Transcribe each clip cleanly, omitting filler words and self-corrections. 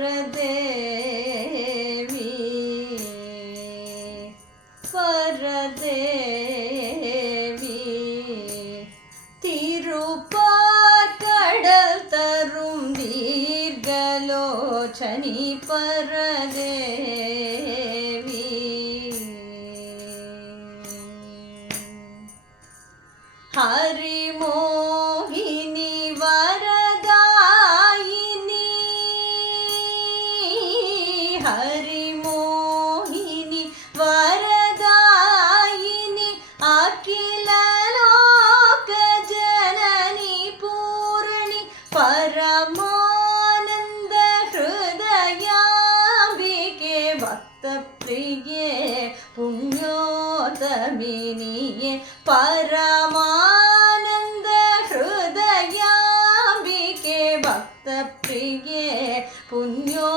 பரதேவி பரதேவி திருப்பார்கடல் தரும் தீர்க்கலோச்சனி பரதேவி ஹரிமோகினி வரதாயினி ஹரிமோகினி வரதாயினி அகில லோக ஜனனி பூரணி பரமானந்த ஹೃದಯಾಂಬಿಕೆ ಭಕ್ತ ಪ್ರಿಯೆ ಪುಣ್ಯೋತಮಿನಿಯೇ ಪರಮಾನಂದ ಹೃದಯಾಂಬಿಕೆ ಭಕ್ತ ಪ್ರಿಯೆ புண்ணியோதமினியே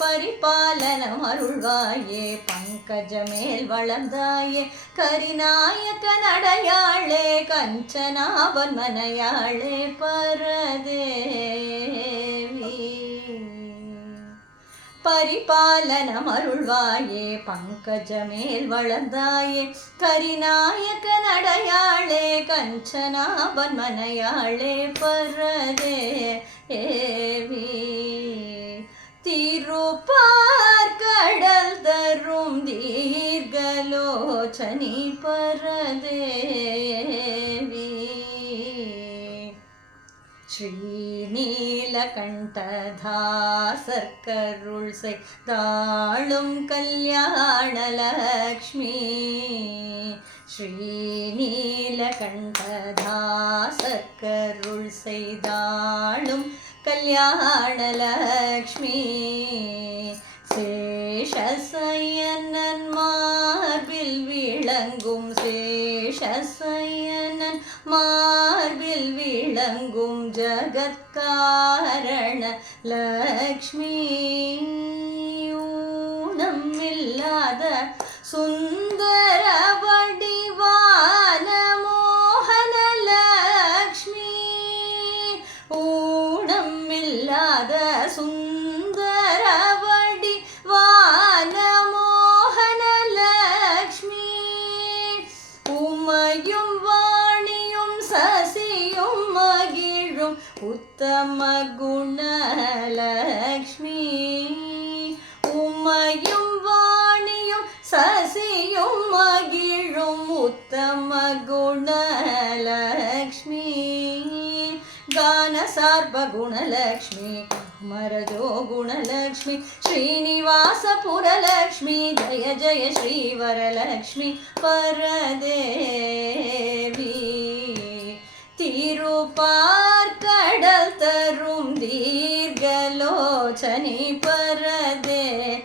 பரிபாலனம் அருள்வாயே பங்கஜ மேல் வளர்ந்தாயே கரிநாயகனடையாளே கஞ்சனாபன் மனையாளே பரதேவி பரிபாலனம் அருள்வாயே பங்கஜ மேல் வளர்ந்தாயே கரிநாயகனடையாளே கஞ்சனாபன் மனையாளே பரதேவி திருப்பார்கடல் தரும் தீர்க்கலோச்சனி பரதேவி ஸ்ரீநீலகண்டதாசர்கருள் செய்தாளும் கல்யாணலக்ஷ்மி ஸ்ரீநீலகண்டதாசர்கருள் செய்தாளும் கல்யாணலக்ஷ்மி சேஷசயனன் மார்பில் விளங்கும் சேஷசயனன் மார்பில் விளங்கும் ஜகத்காரண லக்ஷ்மி ஊனம் இல்லாத சுந்தர வடிவான மோகன லக்ஷ்மி ஊனம் இல்லாத சுந்தர வடிவான மோகன லக்ஷ்மி உமையும் வாணியும் சசியும் மகிழும் உத்தம குணலக்ஷ்மி உமையும் வாணியும் சசியும் மகிழும் உத்தம குணலக்ஷ்மி गान सार्वगुणलक्ष्मी कामरजो गुणलक्ष्मी श्रीनिवासपुरलक्ष्मी जय जय श्रीवरलक्ष्मी परदेवी तिरुपार्कडल तरुं दीर्घलोचनी परदेवी।